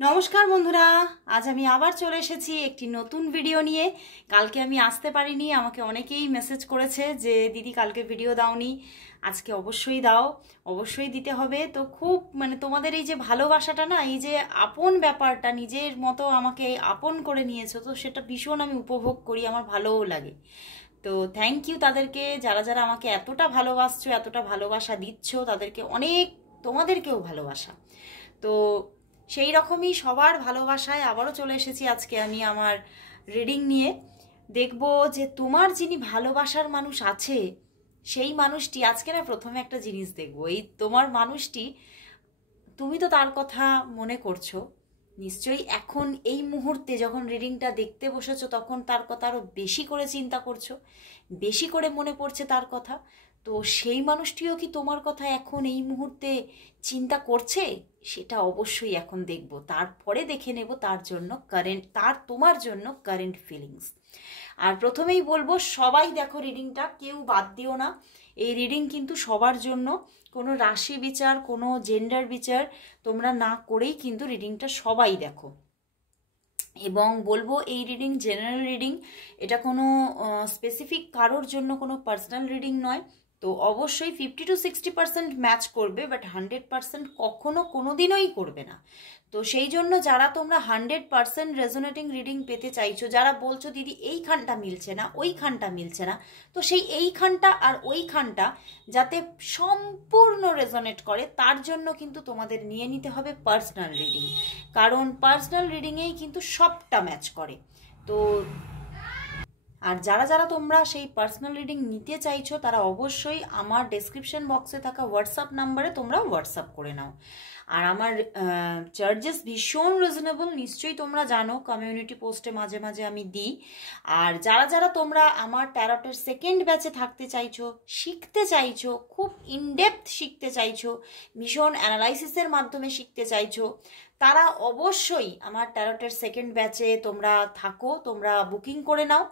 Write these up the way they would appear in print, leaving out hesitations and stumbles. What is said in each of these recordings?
নমস্কার বন্ধুরা, আজ আমি আবার চলে এসেছি একটি নতুন ভিডিও নিয়ে। কালকে আমি আসতে পারিনি, আমাকে অনেকেই মেসেজ করেছে যে দিদি কালকে ভিডিও দাওনি, আজকে অবশ্যই দাও, অবশ্যই দিতে হবে। তো খুব তোমাদের এই যে ভালোবাসাটা না, এই যে আপন ব্যাপারটা, নিজের মতো আমাকে আপন করে নিয়েছো, তো সেটা ভীষণ আমি উপভোগ করি, আমার ভালোও লাগে। তো থ্যাংক ইউ তাদেরকে, যারা যারা আমাকে এতটা ভালোবাসছো, এতটা ভালোবাসা দিচ্ছ, তাদেরকে অনেক, তোমাদেরকেও ভালোবাসা। তো সেই রকমই সবার ভালোবাসায় আবারও চলে এসেছি আজকে আমি আমার রিডিং নিয়ে। দেখব যে তোমার যিনি ভালোবাসার মানুষ আছে, সেই মানুষটি, আজকে না প্রথমে একটা জিনিস দেখব, এই তোমার মানুষটি, তুমি তো তার কথা মনে করছো নিশ্চয়ই। এখন এই মুহূর্তে যখন রিডিংটা দেখতে বসেছো, তখন তার কথা আরো বেশি করে চিন্তা করছো, বেশি করে মনে পড়ছে তার কথা। তো সেই মানুষটিও কি তোমার কথা এখন এই মুহূর্তে চিন্তা করছে? সেটা অবশ্যই এখন দেখব, তারপরে দেখে নেব তার জন্য কারেন্ট, তোমার জন্য কারেন্ট ফিলিংস। আর প্রথমেই বলবো, সবাই দেখো রিডিংটা, কেউ বাদ দিও না। এই রিডিং কিন্তু সবার জন্য, কোনো রাশি বিচার, কোনো জেন্ডার বিচার তোমরা না করেই কিন্তু রিডিংটা সবাই দেখো। এবং বলবো এই রিডিং জেনারেল রিডিং, এটা কোনো স্পেসিফিক কারোর জন্য কোনো পার্সোনাল রিডিং নয়। তো অবশ্যই 50 to 60% ম্যাচ করবে, বাট 100% কখনো কোনোদিনই করবে না। তো সেই জন্য যারা তোমরা 100% রেজোনেটিং রিডিং পেতে চাইছো, যারা বলছো দিদি এইখানটা মিলছে না, ওইখানটা মিলছে না, তো সেই এইখানটা আর ওইখানটা যাতে সম্পূর্ণ রেজোনেট করে, তার জন্য কিন্তু তোমাদের নিয়ে নিতে হবে পার্সোনাল রিডিং। কারণ পার্সোনাল রিডিংয়েই কিন্তু সবটা ম্যাচ করে। তো আর যারা যারা তোমরা সেই পার্সোনাল রিডিং নিতে চাইছো, তারা অবশ্যই আমার ডেসক্রিপশন বক্সে থাকা হোয়াটসঅ্যাপ নাম্বারে তোমরা হোয়াটসঅ্যাপ করে নাও। আর আমার চার্জেস ভীষণ রিজনেবল, নিশ্চয়ই তোমরা জানো, কমিউনিটি পোস্টে মাঝে মাঝে আমি দিই। আর যারা যারা তোমরা আমার ট্যারটের সেকেন্ড ব্যাচে থাকতে চাইছো, শিখতে চাইছো, খুব ইনডেপথ শিখতে চাইছো, ভীষণ অ্যানালাইসিসের মাধ্যমে শিখতে চাইছো, তারা অবশ্যই আমার ট্যারটের সেকেন্ড ব্যাচে তোমরা থাকো, তোমরা বুকিং করে নাও।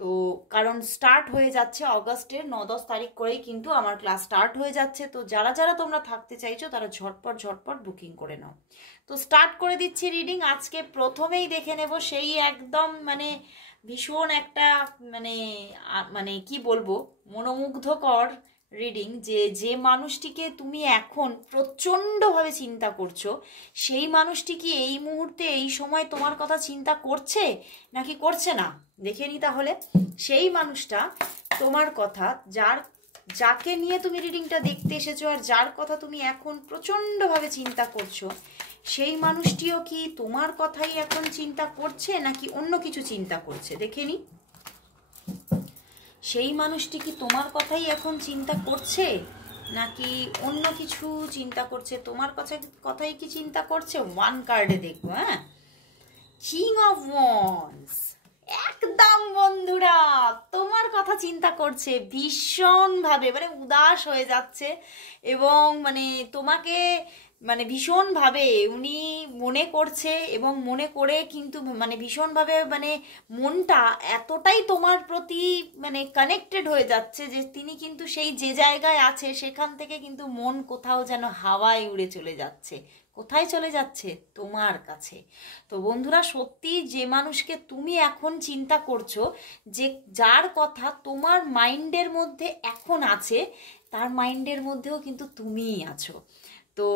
তো কারণ স্টার্ট হয়ে যাচ্ছে অগস্টের 9-10 তারিখ করেই কিন্তু আমার ক্লাস স্টার্ট হয়ে যাচ্ছে। তো যারা যারা তোমরা থাকতে চাইছো, তারা ঝটপট ঝটপট বুকিং করে নাও। তো স্টার্ট করে দিচ্ছি রিডিং। আজকে প্রথমেই দেখে নেব সেই একদম ভীষণ একটা মানে মানে কি বলবো, মনোমুগ্ধকর রিডিং, যে যে মানুষটিকে তুমি এখন প্রচণ্ডভাবে চিন্তা করছো, সেই মানুষটি কি এই মুহূর্তে এই সময় তোমার কথা চিন্তা করছে নাকি করছে না, দেখে নি তাহলে। সেই মানুষটা তোমার কথা, যাকে নিয়ে তুমি রিডিংটা দেখতে এসেছো, আর যার কথা তুমি এখন প্রচণ্ডভাবে চিন্তা করছো, সেই মানুষটিও কি তোমার কথাই এখন চিন্তা করছে নাকি অন্য কিছু চিন্তা করছে, দেখে নি। সেই মানুষটি কি তোমার কথাই এখন চিন্তা করছে নাকি অন্য কিছু চিন্তা করছে? তোমার কথাই কি চিন্তা করছে? ওয়ান কার্ডে দেখবো। হ্যাঁ, কিং অফ ওয়ান্ডস, একদম বন্ধুরা তোমার কথা চিন্তা করছে ভীষণ ভাবে, উদাস হয়ে যাচ্ছে, এবং তোমাকে ভীষণ ভাবে উনি মনে করছে, এবং মনে করে কিন্তু ভীষণ ভাবে মনটা এতটাই তোমার প্রতি কানেক্টেড হয়ে যাচ্ছে, যে তিনি কিন্তু সেই যে জায়গায় আছে সেখান থেকে কিন্তু মন কোথাও যেন হাওয়ায় উড়ে চলে যাচ্ছে। কোথায় চলে যাচ্ছে? তোমার কাছে। তো বন্ধুরা, সত্যি যে মানুষকে তুমি এখন চিন্তা করছো, যে যার কথা তোমার মাইন্ডের মধ্যে এখন আছে, তার মাইন্ডের মধ্যেও কিন্তু তুমিই আছো। তো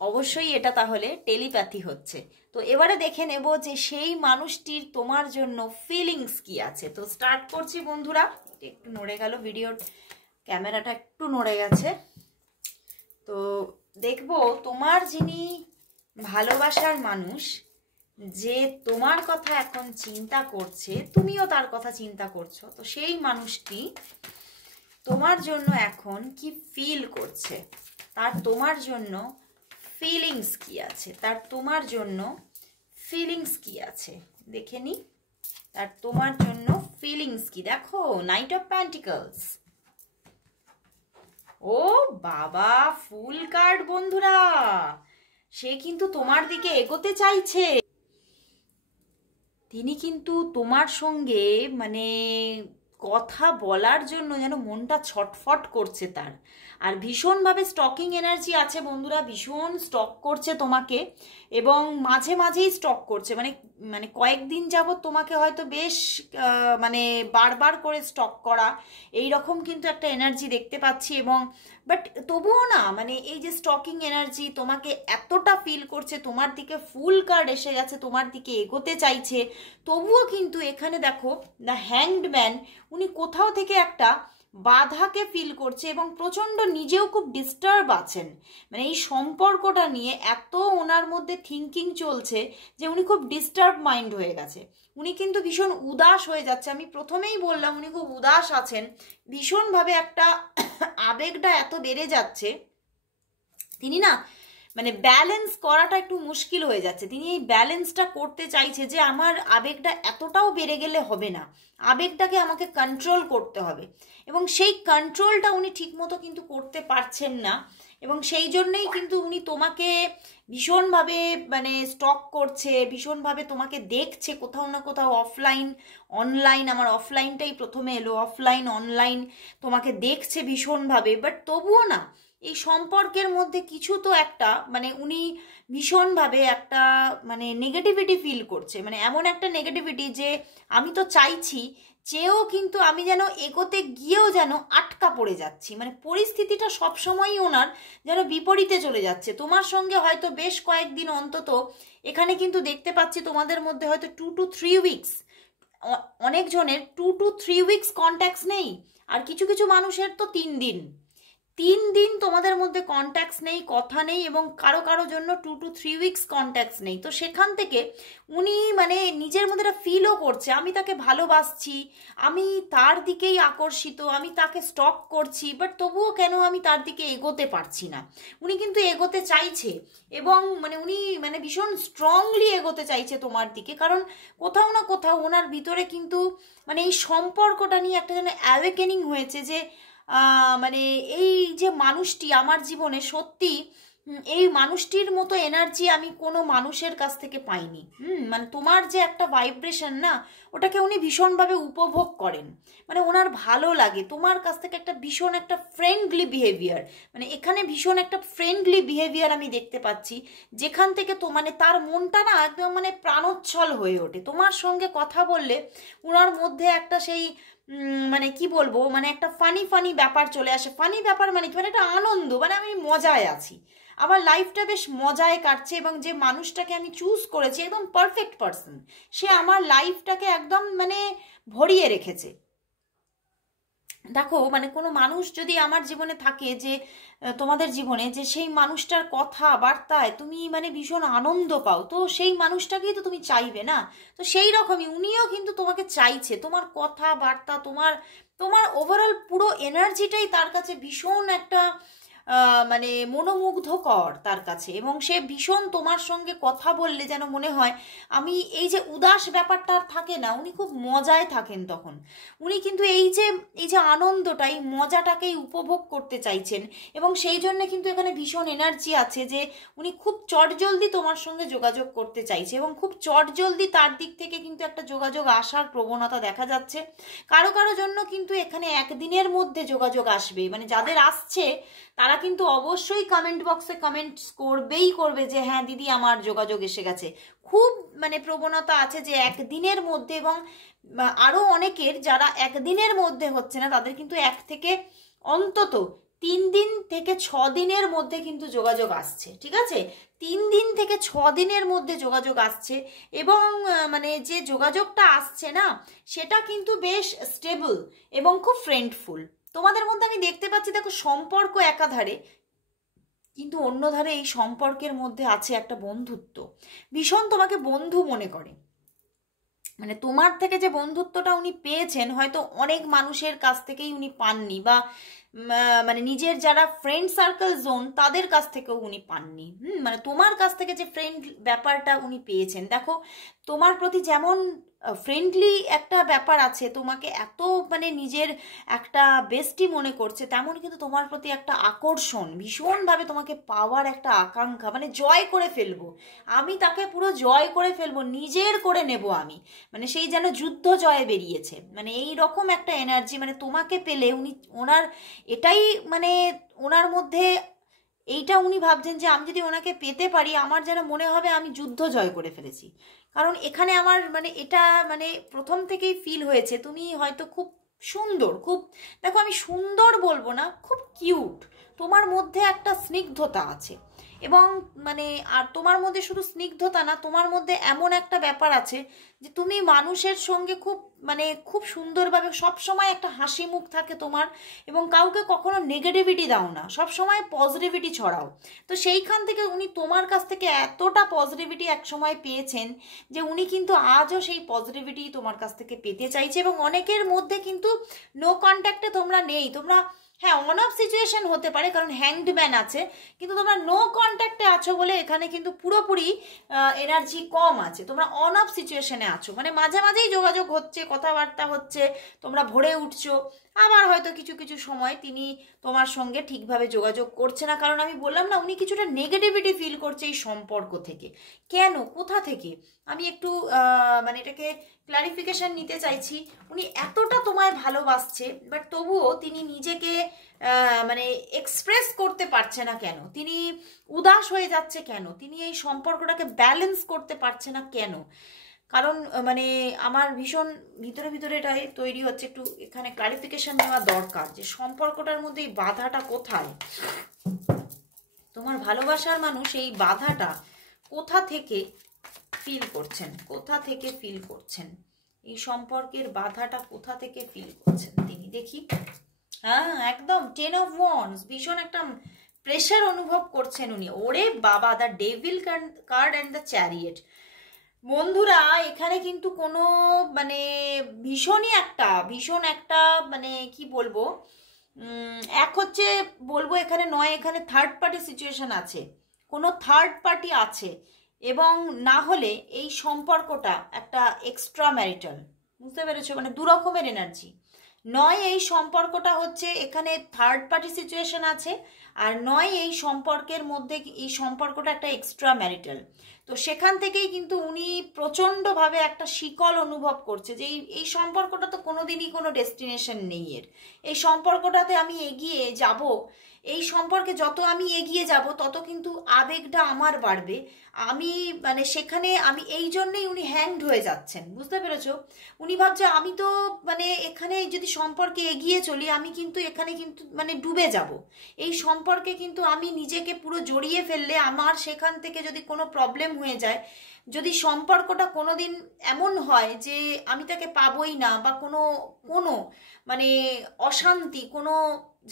অবশ্যই এটা তাহলে টেলিপ্যাথি হচ্ছে। তো এবারে দেখে নেব যে সেই মানুষটির তোমার জন্য ফিলিংস কি আছে। তো স্টার্ট করছি বন্ধুরা। একটু নড়ে গেল ভিডিওর ক্যামেরাটা, একটু নড়ে গেছে। তো দেখবো তোমার যিনি ভালোবাসার মানুষ, যে তোমার কথা এখন চিন্তা করছে, তুমিও তার কথা চিন্তা করছো, তো সেই মানুষটি তোমার জন্য এখন কি ফিল করছে, তার তোমার জন্য ফিলিংস কি আছে, তার তোমার জন্য ফিলিংস কি আছে দেখে নি। তার তোমার জন্য ফিলিংস কি, দেখো নাইট অফ পেন্টিকলস। ও বাবা, ফুল কার্ড বন্ধুরা, সে কিন্তু তোমার দিকে এগোতে চাইছে। তিনি কিন্তু তোমার সঙ্গে কথা বলার জন্য যেন মনটা ছটফট করছে তার। আর ভীষণভাবে স্টকিং এনার্জি আছে বন্ধুরা, ভীষণ স্টক করছে তোমাকে, এবং মাঝে মাঝেই স্টক করছে, মানে মানে কয়েকদিন যাবত তোমাকে হয়তো বেশ মানে বারবার করে স্টক করা এই রকম কিন্তু একটা এনার্জি দেখতে পাচ্ছি। এবং বাট তবুও না, মানে এই যে স্টকিং এনার্জি তোমাকে এতটা ফিল করছে, তোমার দিকে ফুল কার্ড এসে গেছে, তোমার দিকে এগোতে চাইছে, তবুও কিন্তু এখানে দেখো দ্য হ্যাংড ম্যান, উনি কোথাও থেকে একটা বাধাকে ফিল করছে এবং প্রচণ্ড নিজেও খুব ডিস্টার্ব আছেন। মানে এই সম্পর্কটা নিয়ে এত ওনার মধ্যে থিঙ্কিং চলছে যে উনি খুব ডিস্টার্ব মাইন্ড হয়ে গেছে। উনি কিন্তু ভীষণ উদাস হয়ে যাচ্ছে, আমি প্রথমেই বললাম উনি খুব উদাস আছেন, ভীষণভাবে একটা আবেগটা এত বেড়ে যাচ্ছে, তিনি না মানে ব্যালেন্স করাটা একটু মুশকিল হয়ে যাচ্ছে। তিনি এই ব্যালেন্সটা করতে চাইছে যে আমার আবেগটা এতটাও বেড়ে গেলে হবে না, আবেগটাকে আমাকে কন্ট্রোল করতে হবে, এবং সেই কন্ট্রোলটা উনি ঠিকমতো কিন্তু করতে পারছেন না। এবং সেই জন্যেই কিন্তু উনি তোমাকে ভীষণভাবে মানে স্টক করছে, ভীষণভাবে তোমাকে দেখছে কোথাও না কোথাও, অফলাইন অনলাইন, আমার অফলাইনটাই প্রথমে এলো, অফলাইন অনলাইন তোমাকে দেখছে ভীষণভাবে। বাট তবুও না, এই সম্পর্কের মধ্যে কিছু তো একটা মানে উনি ভীষণভাবে একটা মানে নেগেটিভিটি ফিল করছে, মানে এমন একটা নেগেটিভিটি যে আমি তো চাইছি, চেয়েও কিন্তু আমি যেন এগোতে গিয়েও যেন আটকা পড়ে যাচ্ছি, মানে পরিস্থিতিটা সবসময়ই ওনার যেন বিপরীতে চলে যাচ্ছে। তোমার সঙ্গে হয়তো বেশ কয়েকদিন অন্তত এখানে কিন্তু দেখতে পাচ্ছি তোমাদের মধ্যে হয়তো 2 to 3 উইকস, অনেকজনের 2 to 3 উইকস কন্ট্যাক্টস নেই, আর কিছু কিছু মানুষের তো 3 দিন তোমাদের মধ্যে কন্ট্যাক্টস নেই, কথা নেই, এবং কারো কারো জন্য 2 to 3 উইকস কন্ট্যাক্টস নেই। তো সেখান থেকে উনি মানে নিজের মধ্যে একটা ফিলও করছে, আমি তাকে ভালোবাসছি, আমি তার দিকেই আকর্ষিত, আমি তাকে স্টক করছি, বাট তবুও কেন আমি তার দিকে এগোতে পারছি না। উনি কিন্তু এগোতে চাইছে, এবং মানে উনি মানে ভীষণ স্ট্রংলি এগোতে চাইছে তোমার দিকে, কারণ কোথাও না কোথাও ওনার ভিতরে কিন্তু মানে এই সম্পর্কটা নিয়ে একটা যেন অ্যাওয়েকেনিং হয়েছে যে মানে এই যে মানুষটি আমার জীবনে সত্যি, এই মানুষটির মতো এনার্জি আমি কোনো মানুষের কাছ থেকে পাইনি। মানে তোমার যে একটা ভাইব্রেশন না, ওটাকে উনি ভীষণভাবে উপভোগ করেন, মানে ওনার ভালো লাগে তোমার কাছ থেকে একটা ভীষণ একটা ফ্রেন্ডলি বিহেভিয়ার, মানে এখানে ভীষণ একটা ফ্রেন্ডলি বিহেভিয়ার আমি দেখতে পাচ্ছি, যেখান থেকে তো মানে তার মনটা না একদম মানে প্রাণোচ্ছল হয়ে ওঠে তোমার সঙ্গে কথা বললে। ওনার মধ্যে একটা সেই মানে কি বলবো, মানে একটা ফানি ফানি ব্যাপার চলে আসে। ফানি ব্যাপার মানে কি, মানে একটা আনন্দ, মানে আমি মজায় আছি, আমার লাইফটা বেশ মজায় কাটছে, এবং যে মানুষটাকে আমি চুজ করেছি একদম পারফেক্ট পারসন, সে আমার লাইফটাকে একদম মানে ভরিয়ে রেখেছে। দেখো মানে কোনো মানুষ যদি আমার জীবনে থাকে, যে তোমাদের জীবনে যে সেই মানুষটার কথা বার্তায় তুমি মানে ভীষণ আনন্দ পাও, তো সেই মানুষটাকেই তো তুমি চাইবে না। তো সেই রকমই উনিও কিন্তু তোমাকে চাইছে, তোমার কথা বার্তা, তোমার তোমার ওভারঅল পুরো এনার্জিটাই তার কাছে ভীষণ একটা মানে মনোমুগ্ধকর তার কাছে, এবং সে ভীষণ তোমার সঙ্গে কথা বললে যেন মনে হয় আমি এই যে উদাস ব্যাপারটা আর থাকে না, উনি খুব মজায় থাকেন তখন। উনি কিন্তু এই যে আনন্দটা, এই মজাটাকেই উপভোগ করতে চাইছেন, এবং সেই জন্য কিন্তু এখানে ভীষণ এনার্জি আছে যে উনি খুব চটজলদি তোমার সঙ্গে যোগাযোগ করতে চাইছে, এবং খুব চটজলদি তার দিক থেকে কিন্তু একটা যোগাযোগ আসার প্রবণতা দেখা যাচ্ছে। কারো কারো জন্য কিন্তু এখানে একদিনের মধ্যে যোগাযোগ আসবে, মানে যাদের আসছে তারা কিন্তু অবশ্যই কমেন্ট বক্সে কমেন্টস করবে যে হ্যাঁ দিদি আমার যোগাযোগ এসে গেছে। খুব মানে প্রবণতা আছে যে একদিনের মধ্যে, এবং আরও অনেকের যারা একদিনের মধ্যে হচ্ছে না তাদের কিন্তু 1 থেকে অন্তত 3 দিন থেকে 6 দিনের মধ্যে কিন্তু যোগাযোগ আসছে, ঠিক আছে? 3 দিন থেকে 6 দিনের মধ্যে যোগাযোগ আসছে, এবং মানে যে যোগাযোগটা আসছে না সেটা কিন্তু বেশ স্টেবল এবং খুব ফ্রেন্ডফুল। তোমাদের মধ্যে আমি দেখতে পাচ্ছি, দেখো সম্পর্ক একাধারে, কিন্তু অন্য ধারে এই সম্পর্কের মধ্যে আছে একটা বন্ধুত্ব, ভীষণ তোমাকে বন্ধু মনে করে। মানে তোমার থেকে যে বন্ধুত্বটা উনি পেয়েছেন হয়তো অনেক মানুষের কাছ থেকেই উনি পাননি, বা মানে নিজের যারা ফ্রেন্ড সার্কেল জোন তাদের কাছ থেকেও উনি পাননি। মানে তোমার কাছ থেকে যে ফ্রেন্ড ব্যাপারটা উনি পেয়েছেন, দেখো তোমার প্রতি যেমন ফ্রেন্ডলি একটা ব্যাপার আছে, তোমাকে এত মানে নিজের একটা বেস্টি মনে করছে, তেমন কিন্তু তোমার প্রতি একটা আকর্ষণ, ভীষণভাবে তোমাকে পাওয়ার একটা আকাঙ্ক্ষা, মানে জয় করে ফেলবো আমি, তাকে পুরো জয় করে ফেলবো, নিজের করে নেব আমি, মানে সেই যেন যুদ্ধ জয়ে বেরিয়েছে, মানে এই রকম একটা এনার্জি। মানে তোমাকে পেলে উনি ওনার এটাই মানে ওনার মধ্যে এইটা উনি ভাবছেন যে আমি যদি ওনাকে পেতে পারি আমার যেন মনে হবে আমি যুদ্ধ জয় করে ফেলেছি। কারণ এখানে আমার মানে এটা মানে প্রথম থেকেই ফিল হয়েছে তুমি হয়তো খুব সুন্দর, খুব, দেখো আমি সুন্দর বলবো না, খুব কিউট, তোমার মধ্যে একটা স্নিগ্ধতা আছে। এবং মানে আর তোমার মধ্যে শুধু স্নিগ্ধতা না, তোমার মধ্যে এমন একটা ব্যাপার আছে যে তুমি মানুষের সঙ্গে খুব মানে খুব সুন্দরভাবে সব সময় একটা হাসি মুখ থাকে তোমার, এবং কাউকে কখনো নেগেটিভিটি দাও না, সব সময় পজিটিভিটি ছড়াও। তো সেইখান থেকে উনি তোমার কাছ থেকে এতটা পজিটিভিটি এক সময় পেয়েছেন যে উনি কিন্তু আজও সেই পজিটিভিটি তোমার কাছ থেকে পেতে চাইছে। এবং অনেকের মধ্যে কিন্তু নো কন্ট্যাক্টে তোমরা নেই, তোমরা হ্যাঁ অন অফ সিচুয়েশন হতে পারে কারণ হ্যাংডম্যান আছে, কিন্তু তোমরা নো কন্ট্যাক্টে আছো বলে এখানে কিন্তু পুরোপুরি এনার্জি কম আছে, তোমরা অন অফ সিচুয়েশনে আছো, মানে মাঝে মাঝেই যোগাযোগ হচ্ছে, কথাবার্তা হচ্ছে, তোমরা ভরে উঠছো, আবার হয়তো কিছু কিছু সময় তিনি তোমার সঙ্গে ঠিকভাবে যোগাযোগ করছে না। কারণ আমি বললাম না উনি কিছুটা নেগেটিভিটি ফিল করছে এই সম্পর্ক থেকে। কেন, কোথা থেকে, আমি একটু মানে এটাকে ক্লারিফিকেশন নিতে চাইছি। উনি এতটা তোমায় ভালোবাসছে বাট তবুও তিনি নিজেকে মানে এক্সপ্রেস করতে পারছে না কেন, তিনি উদাস হয়ে যাচ্ছে কেন, তিনি এই সম্পর্কটাকে ব্যালেন্স করতে পারছে না কেন? কারণ মানে আমার ভীষণ ভিতরে ভিতরে এটাই তৈরি হচ্ছে, একটু এখানে ক্লারিফিকেশন নেওয়া দরকার যে সম্পর্কটার মধ্যে এই বাধাটা কোথায়, তোমার ভালোবাসার মানুষ এই বাধাটা কোথা থেকে ফিল করছেন, কোথা থেকে ফিল করছেন, এই সম্পর্কের বাধাটা কোথা থেকে ফিল করছেন তিনি, দেখি। হ্যাঁ একদম 10 of wands, ভীষণ একটা প্রেশার অনুভব করছেন উনি। ওরে বাবা, the devil card and the chariot. বন্ধুরা এখানে কিন্তু কোনো মানে ভীষণ একটা মানে কি বলবো, এক হচ্ছে বলবো এখানে নয়, এখানে থার্ড পার্টি সিচুয়েশন আছে, কোনো থার্ড পার্টি আছে, এবং না হলে এই সম্পর্কটা একটা এক্সট্রা ম্যারিটাল, বুঝতে পেরেছো, মানে দু রকমের এনার্জি। নয় এই সম্পর্কটা হচ্ছে এখানে থার্ড পার্টি সিচুয়েশন আছে, আর নয় এই সম্পর্কের মধ্যে এই সম্পর্কটা একটা এক্সট্রা ম্যারিটাল। তো সেখান থেকেই কিন্তু উনি প্রচণ্ডভাবে একটা শিকল অনুভব করছে যে এই সম্পর্কটা তো কোনোদিনই কোনো ডেস্টিনেশন নেই এর, এই সম্পর্কটাতে আমি এগিয়ে যাব, এই সম্পর্কে যত আমি এগিয়ে যাব তত কিন্তু আবেগটা আমার বাড়বে, আমি মানে সেখানে আমি এই জন্যই উনি হ্যাংড হয়ে যাচ্ছেন, বুঝতে পেরেছো। উনি ভাবছে আমি তো মানে এখানে যদি সম্পর্কে এগিয়ে চলি আমি কিন্তু এখানে কিন্তু মানে ডুবে যাব, এই সম্পর্কে কিন্তু আমি নিজেকে পুরো জড়িয়ে ফেললে আমার সেখান থেকে যদি কোনো প্রবলেম হয়ে যায়, যদি সম্পর্কটা কোনো দিন এমন হয় যে আমি তাকে পাবোই না, বা কোনো কোনো মানে অশান্তি, কোনো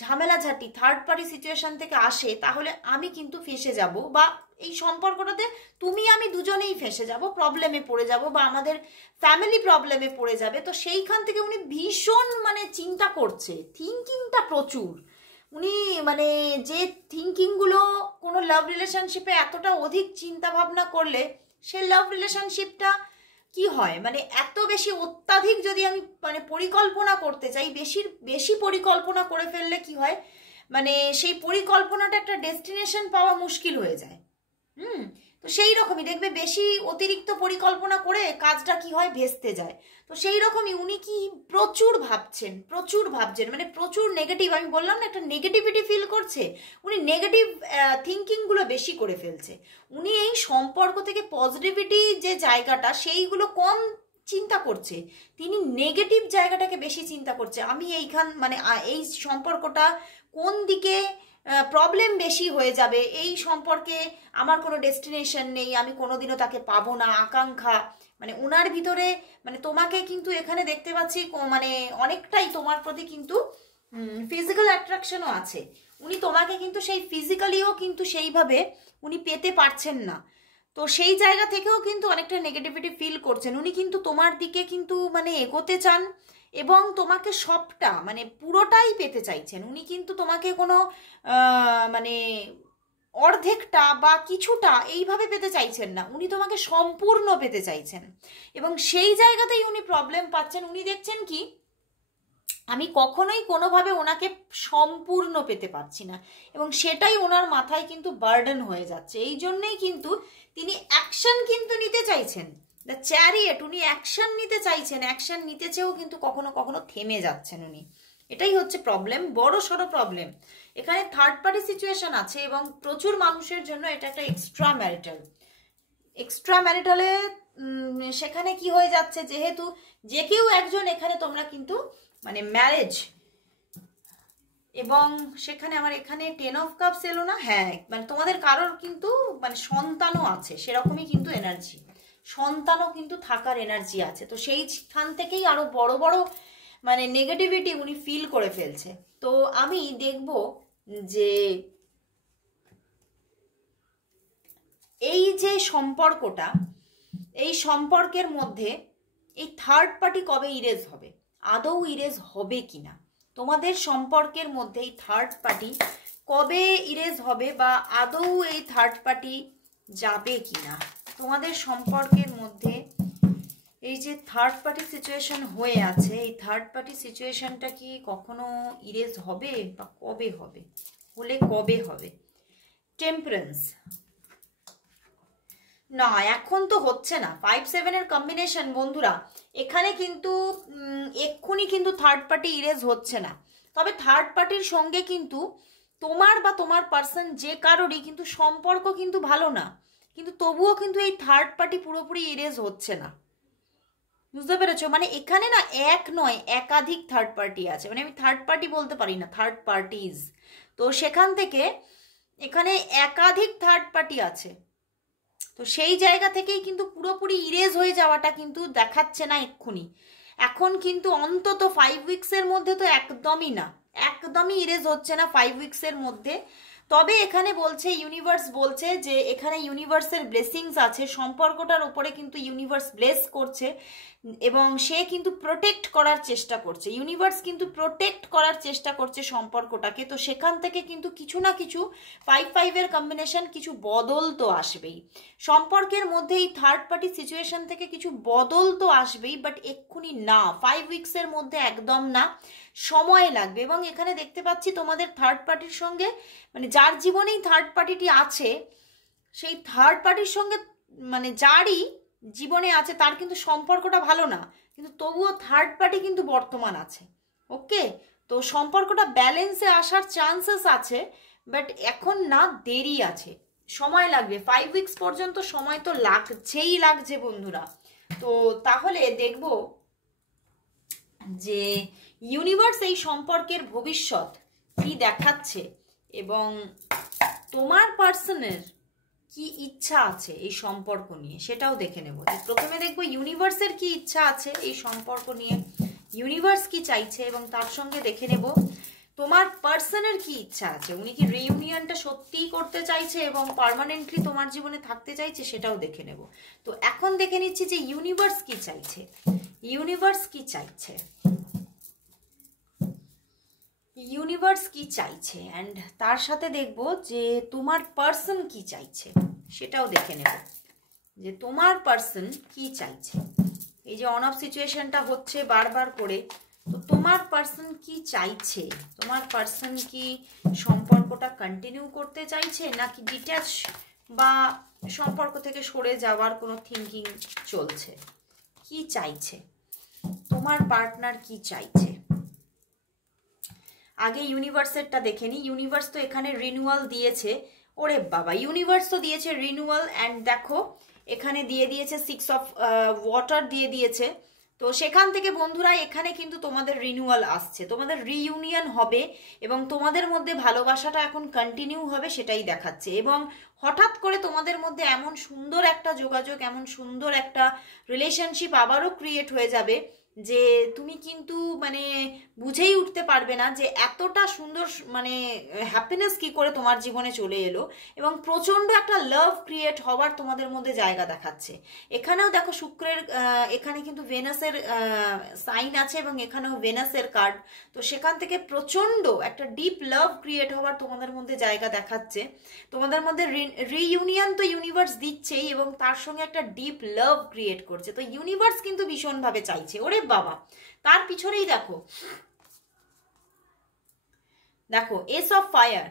ঝামেলাঝাটি থার্ড পার্টি সিচুয়েশন থেকে আসে, তাহলে আমি কিন্তু ফেঁসে যাব, বা এই সম্পর্কটাতে তুমি আমি দুজনেই ফেঁসে যাব, প্রবলেমে পড়ে যাব, বা আমাদের ফ্যামিলি প্রবলেমে পড়ে যাবে। তো সেইখান থেকে উনি ভীষণ মানে চিন্তা করছে, থিঙ্কিংটা প্রচুর, উনি মানে যে থিঙ্কিংগুলো কোনো লাভ রিলেশনশিপে এতটা অধিক চিন্তা ভাবনা করলে সে লাভ রিলেশনশিপটা কি হয়, মানে এত বেশি অত্যাধিক যদি আমি মানে পরিকল্পনা করতে চাই, বেশি পরিকল্পনা করে ফেললে কি হয়, মানে সেই পরিকল্পনাটা একটা ডেস্টিনেশন পাওয়া মুশকিল হয়ে যায়। তো সেই রকমই দেখবে বেশি অতিরিক্ত পরিকল্পনা করে কাজটা কি হয়, ভেস্তে যায়। তো সেই রকমই উনি কি প্রচুর ভাবছেন মানে প্রচুর নেগেটিভ, আমি বললাম না একটা নেগেটিভিটি ফিল করছে, উনি নেগেটিভ থিঙ্কিংগুলো বেশি করে ফেলছে, উনি এই সম্পর্ক থেকে পজিটিভিটি যে জায়গাটা সেইগুলো কম চিন্তা করছে, তিনি নেগেটিভ জায়গাটাকে বেশি চিন্তা করছে, আমি এইখান মানে এই সম্পর্কটা কোন দিকে প্রবলেম বেশি হয়ে যাবে, এই সম্পর্কে আমার কোনো ডেস্টিনেশন নেই, আমি কোনোদিনও তাকে পাবো না, আকাঙ্ক্ষা মানে ওনার ভিতরে, মানে তোমাকে কিন্তু এখানে দেখতে পাচ্ছি মানে অনেকটাই তোমার প্রতি কিন্তু ফিজিক্যাল অ্যাট্রাকশনও আছে, উনি তোমাকে কিন্তু সেই ফিজিক্যালিও কিন্তু সেইভাবে উনি পেতে পারছেন না। তো সেই জায়গা থেকেও কিন্তু অনেকটা নেগেটিভিটি ফিল করছেন। উনি কিন্তু তোমার দিকে কিন্তু মানে এগোতে চান এবং তোমাকে সবটা মানে পুরোটাই পেতে চাইছেন। উনি কিন্তু তোমাকে কোনো মানে অর্ধেকটা বা কিছুটা এইভাবে পেতে চাইছেন না, উনি তোমাকে সম্পূর্ণ পেতে চাইছেন। এবং সেই জায়গাতেই উনি প্রবলেম পাচ্ছেন। উনি দেখছেন কি, আমি কখনোই কোনোভাবে ওনাকে সম্পূর্ণ পেতে পারছি না, এবং সেটাই ওনার মাথায় কিন্তু বার্ডেন হয়ে যাচ্ছে। এই জন্যেই কিন্তু তিনি অ্যাকশন কিন্তু নিতে চাইছেন, দ্য চ্যারিয়েট, উনি অ্যাকশন নিতে চাইছেন, অ্যাকশন নিতে চেয়েও কিন্তু কখনো কখনো থেমে যাচ্ছেন উনি। এটাই হচ্ছে প্রবলেম, বড় সড়ো প্রবলেম। এখানে থার্ড পার্টি সিচুয়েশন আছে এবং প্রচুর মানুষের জন্য এটা একটা এক্সট্রা ম্যারিটালে সেখানে কি হয়ে যাচ্ছে, যেহেতু যে কেউ একজন এখানে তোমরা কিন্তু মানে ম্যারেজ, এবং সেখানে আমার এখানে 10 অফ কাপস এলো না, হ্যাঁ মানে তোমাদের কারোর কিন্তু মানে সন্তানও আছে, সেরকমই কিন্তু এনার্জি, সন্তানও কিন্তু থাকার এনার্জি আছে। তো সেইখান থেকেই আরো বড় বড় মানে নেগেটিভিটি উনি ফিল করে ফেলছে। তো আমি দেখব যে এই যে সম্পর্কটা, এই সম্পর্কের মধ্যে এই থার্ড পার্টি কবে ইরেজ হবে, আদৌ ইরেজ হবে কিনা, তোমাদের সম্পর্কের মধ্যে এই থার্ড পার্টি কবে ইরেজ হবে, বা আদৌ এই থার্ড পার্টি যাবে কিনা তোমাদের সম্পর্কের মধ্যে। এই যে থার্ড পার্টি সিচুয়েশন হয়ে আছে, এই থার্ড পার্টি সিচুয়েশনটা কি কখনো ইরেজ হবে, বা কবে হবে, হলে কবে হবে। টেম্পারেন্স, না এখন তো হচ্ছে না। 5-7 কম্বিনেশন বন্ধুরা, এখানে কিন্তু এক্ষুনি কিন্তু থার্ড পার্টি ইরেজ হচ্ছে না। তবে থার্ড পার্টির সঙ্গে কিন্তু তোমার বা তোমার পার্সন যে কারোরই কিন্তু সম্পর্ক কিন্তু ভালো না, কিন্তু তবুও কিন্তু এই থার্ড পার্টি পুরোপুরি ইরেজ হচ্ছে না। বুঝতে পেরেছো? মানে এখানে না এক নয় একাধিক থার্ড পার্টি আছে, মানে আমি থার্ড পার্টি বলতে পারি না, থার্ড পার্টিজ। তো সেখান থেকে এখানে একাধিক থার্ড পার্টি আছে। তো সেই জায়গা থেকেই কিন্তু পুরোপুরি ইরেজ হয়ে যাওয়াটা কিন্তু দেখাচ্ছে না এক্ষুনি। এখন কিন্তু অন্তত 5 উইকসের মধ্যে তো একদমই না, একদমই ইরেজ হচ্ছে না 5 উইকসের মধ্যে। তবে এখানে বলছে, ইউনিভার্স বলছে যে এখানে ইউনিভার্সের ব্লেসিংস আছে, সম্পর্কটার উপরে কিন্তু ইউনিভার্স ব্লেস করছে এবং সে কিন্তু প্রোটেক্ট করার চেষ্টা করছে, ইউনিভার্স কিন্তু প্রোটেক্ট করার চেষ্টা করছে সম্পর্কটাকে। তো সেখান থেকে কিন্তু কিছু না কিছু 5-5 কম্বিনেশন, কিছু বদল তো আসবেই সম্পর্কের মধ্যে। এই থার্ড পার্টি সিচুয়েশন থেকে কিছু বদল তো আসবেই, বাট এক্ষুনি না, 5 উইকসের মধ্যে একদম না, সময় লাগবে। এবং এখানে দেখতে পাচ্ছি তোমাদের থার্ড পার্টির সঙ্গে মানে যার জীবনেই থার্ড পার্টিটি আছে, সেই থার্ড পার্টির সঙ্গে মানে যারই জীবনে আছে তার কিন্তু সম্পর্কটা ভালো না, কিন্তু তবুও থার্ড পার্টি কিন্তু বর্তমান আছে। ওকে, তো সম্পর্কটা ব্যালেন্সে আসার চান্সেস আছে, বাট এখন না, দেরি আছে, সময় লাগবে। 5 উইকস পর্যন্ত সময় তো লাগছে বন্ধুরা। তো তাহলে দেখব যে ইউনিভার্স এই সম্পর্কের ভবিষ্যৎ কি দেখাচ্ছে এবং তোমার পার্সনের কি ইচ্ছা আছে এই সম্পর্ক নিয়ে, সেটাও দেখে নেব। প্রথমে দেখবো ইউনিভার্সের কি ইচ্ছা আছে এই সম্পর্ক নিয়ে, ইউনিভার্স কি চাইছে, এবং তার সঙ্গে দেখে নেব তোমার পার্সনের কি ইচ্ছা আছে, উনি কি রিইউনিয়নটা সত্যিই করতে চাইছে এবং পার্মানেন্টলি তোমার জীবনে থাকতে চাইছে, সেটাও দেখে নেব। তো এখন দেখে নিচ্ছি যে ইউনিভার্স কি চাইছে, ইউনিভার্স কি চাইছে, ইউনিভার্স কি চাইছে, অ্যান্ড তার সাথে দেখব যে তোমার পার্সন কি চাইছে, সেটাও দেখে নেব যে তোমার পার্সন কি চাইছে। এই যে অন অফ সিচুয়েশনটা হচ্ছে বারবার করে, তো তোমার পার্সন কি চাইছে, তোমার পার্সন কি সম্পর্কটা কন্টিনিউ করতে চাইছে, নাকি ডিট্যাচ বা সম্পর্ক থেকে সরে যাওয়ার কোনো থিঙ্কিং চলছে, কি চাইছে তোমার পার্টনার, কি চাইছে। আগে ইউনিভার্সেরটা দেখে নি। ইউনিভার্স তো এখানে রিনিউয়াল দিয়েছে, ওরে বাবা, ইউনিভার্স তো দিয়েছে রিনিউয়াল, অ্যান্ড দেখো এখানে দিয়ে দিয়েছে 6 অফ ওয়াটার দিয়ে দিয়েছে। তো সেখান থেকে বন্ধুরা এখানে কিন্তু তোমাদের রিনিউয়াল আসছে, তোমাদের রিইউনিয়ন হবে এবং তোমাদের মধ্যে ভালোবাসাটা এখন কন্টিনিউ হবে, সেটাই দেখাচ্ছে। এবং হঠাৎ করে তোমাদের মধ্যে এমন সুন্দর একটা যোগাযোগ, এমন সুন্দর একটা রিলেশনশিপ আবারও ক্রিয়েট হয়ে যাবে যে তুমি কিন্তু মানে বুঝেই উঠতে পারবে না যে এতটা সুন্দর মানে হ্যাপিনেস কি করে তোমার জীবনে চলে এলো, এবং প্রচণ্ড একটা লাভ ক্রিয়েট হওয়ার তোমাদের মধ্যে জায়গা দেখাচ্ছে। এখানেও দেখো শুক্রের এখানে কিন্তু ভেনাসের সাইন আছে এবং এখানেও ভেনাসের কার্ড, তো সেখান থেকে প্রচণ্ড একটা ডিপ লাভ ক্রিয়েট হওয়ার তোমাদের মধ্যে জায়গা দেখাচ্ছে। তোমাদের মধ্যে রিইউনিয়ন তো ইউনিভার্স দিচ্ছেই এবং তার সঙ্গে একটা ডিপ লাভ ক্রিয়েট করছে। তো ইউনিভার্স কিন্তু ভীষণভাবে চাইছে, ওরে বাবা। তার পিছনেই দেখো দেখো এস অফ ফায়ার,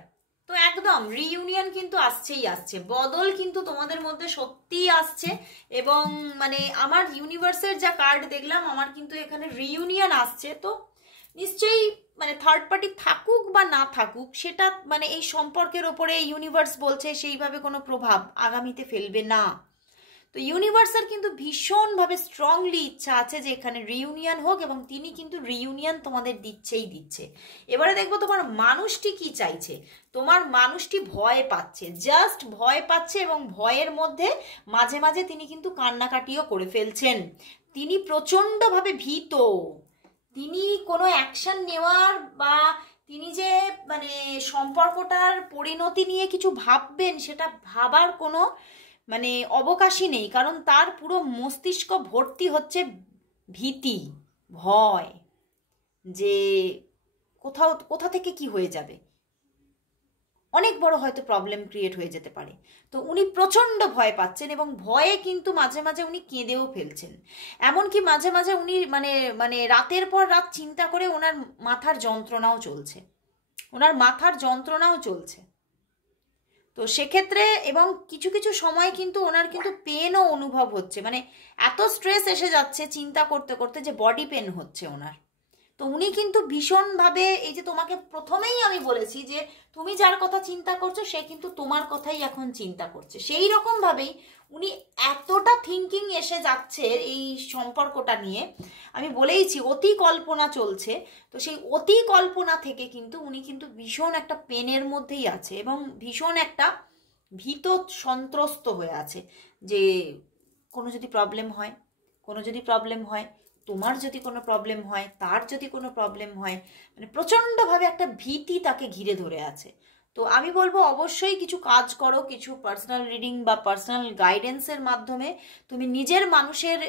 তো একদম রিইউনিয়ন কিন্তু আসছেই আসছে, বদল কিন্তু তোমাদের মধ্যে সত্যিই আসছে। এবং মানে আমার ইউনিভার্সের যা কার্ড দেখলাম, আমার কিন্তু এখানে রিইউনিয়ন আসছে। তো নিশ্চয়ই মানে থার্ড পার্টি থাকুক বা না থাকুক, সেটা মানে এই সম্পর্কের ওপরে ইউনিভার্স বলছে সেইভাবে কোনো প্রভাব আগামীতে ফেলবে না। তো ইউনিভার্সের কিন্তু ভীষণভাবে স্ট্রংলি ইচ্ছা আছে যে এখানে রিইউনিয়ন হোক, এবং তিনি কিন্তু রিইউনিয়ন তোমাদের দিচ্ছেই দিচ্ছে। এবারে দেখবো তোমার মানুষটি কি চাইছে। তোমার মানুষটি ভয় পাচ্ছে, জাস্ট ভয় পাচ্ছে, এবং ভয়ের মধ্যে মাঝে মাঝে তিনি কিন্তু কান্নাকাটিও করে ফেলছেন। তিনি প্রচণ্ডভাবে ভীত, তিনি কোনো অ্যাকশন নেওয়ার বা তিনি যে মানে সম্পর্কটার পরিণতি নিয়ে কিছু ভাববেন সেটা ভাবার কোনো মানে অবকাশই নেই, কারণ তার পুরো মস্তিষ্ক ভর্তি হচ্ছে ভীতি, ভয়, যে কোথা থেকে কি হয়ে যাবে, অনেক বড় হয়তো প্রবলেম ক্রিয়েট হয়ে যেতে পারে। তো উনি প্রচণ্ড ভয় পাচ্ছেন এবং ভয়ে কিন্তু মাঝে মাঝে উনি কেঁদেও ফেলছেন। এমনকি মাঝে মাঝে উনি মানে মানে রাতের পর রাত চিন্তা করে ওনার মাথার যন্ত্রণাও চলছে, ওনার মাথার যন্ত্রণাও চলছে। তো সেক্ষেত্রে এবং কিছু কিছু সময় কিন্তু ওনার কিন্তু পেনও অনুভব হচ্ছে, মানে এত স্ট্রেস এসে যাচ্ছে চিন্তা করতে করতে যে বডি পেন হচ্ছে ওনার। তো উনি কিন্তু ভীষণভাবে, এই যে তোমাকে প্রথমেই আমি বলেছি যে তুমি যার কথা চিন্তা করছো সে কিন্তু তোমার কথাই এখন চিন্তা করছে, সেই রকমভাবেই উনি এতটা থিঙ্কিং এসে যাচ্ছে এই সম্পর্কটা নিয়ে। আমি বলেইছি অতি কল্পনা চলছে, তো সেই অতি কল্পনা থেকে কিন্তু উনি কিন্তু ভীষণ একটা পেনের মধ্যেই আছে এবং ভীষণ একটা ভীত সন্ত্রস্ত হয়ে আছে যে কোনো যদি প্রবলেম হয়, কোনো যদি প্রবলেম হয়, তোমার যদি কোনো প্রবলেম হয়, তার যদি কোনো প্রবলেম হয়, মানে প্রচণ্ডভাবে একটা ভীতি তাকে ঘিরে ধরে আছে। তো আমি বলবো অবশ্যই কিছু কাজ করো, কিছু পার্সোনাল রিডিং বা পার্সোনাল গাইডেন্সের মাধ্যমে তুমি নিজের মানুষের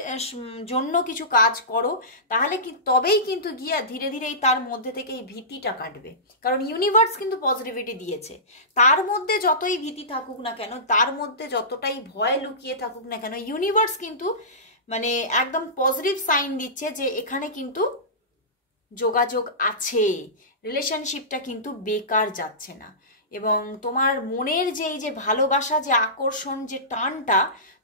জন্য কিছু কাজ করো, তাহলে কি তবেই কিন্তু গিয়া ধীরে ধীরেই তার মধ্যে থেকে এই ভীতিটা কাটবে। কারণ ইউনিভার্স কিন্তু পজিটিভিটি দিয়েছে, তার মধ্যে যতই ভীতি থাকুক না কেন, তার মধ্যে যতটাই ভয় লুকিয়ে থাকুক না কেন, ইউনিভার্স কিন্তু মানে একদম পজিটিভ সাইন দিচ্ছে যে এখানে কিন্তু যোগাযোগ আছে, রিলেশনশিপটা কিন্তু বেকার যাচ্ছে না। এবং তোমার মনের যে এই যে ভালোবাসা, যে আকর্ষণ, যে টানটা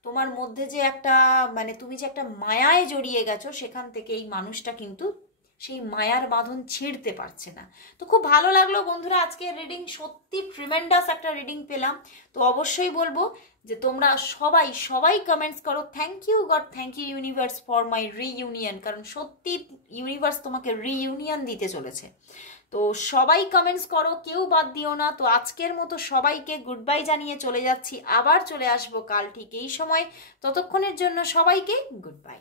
তোমার মধ্যে, যে একটা মানে তুমি যে একটা মায়ায় জড়িয়ে গেছো, সেখান থেকে এই মানুষটা কিন্তু সেই মায়ার বাঁধন ছিঁড়তে পারছে না। তো খুব ভালো লাগলো বন্ধুরা, আজকের রিডিং সত্যি ট্রিমেন্ডাস একটা রিডিং পেলাম। তো অবশ্যই বলবো যে তোমরা সবাই সবাই কমেন্টস করো thank you God, thank you universe for my reunion, কারণ সত্যি ইউনিভার্স তোমাকে রিইউনিয়ন দিতে চলেছে। তো সবাই কমেন্টস করো, কেউ বাদ দিও না। তো আজকের মতো সবাইকে গুড বাই জানিয়ে চলে যাচ্ছি, আবার চলে আসবো কাল ঠিক এই সময়। ততক্ষণের জন্য সবাইকে গুড বাই।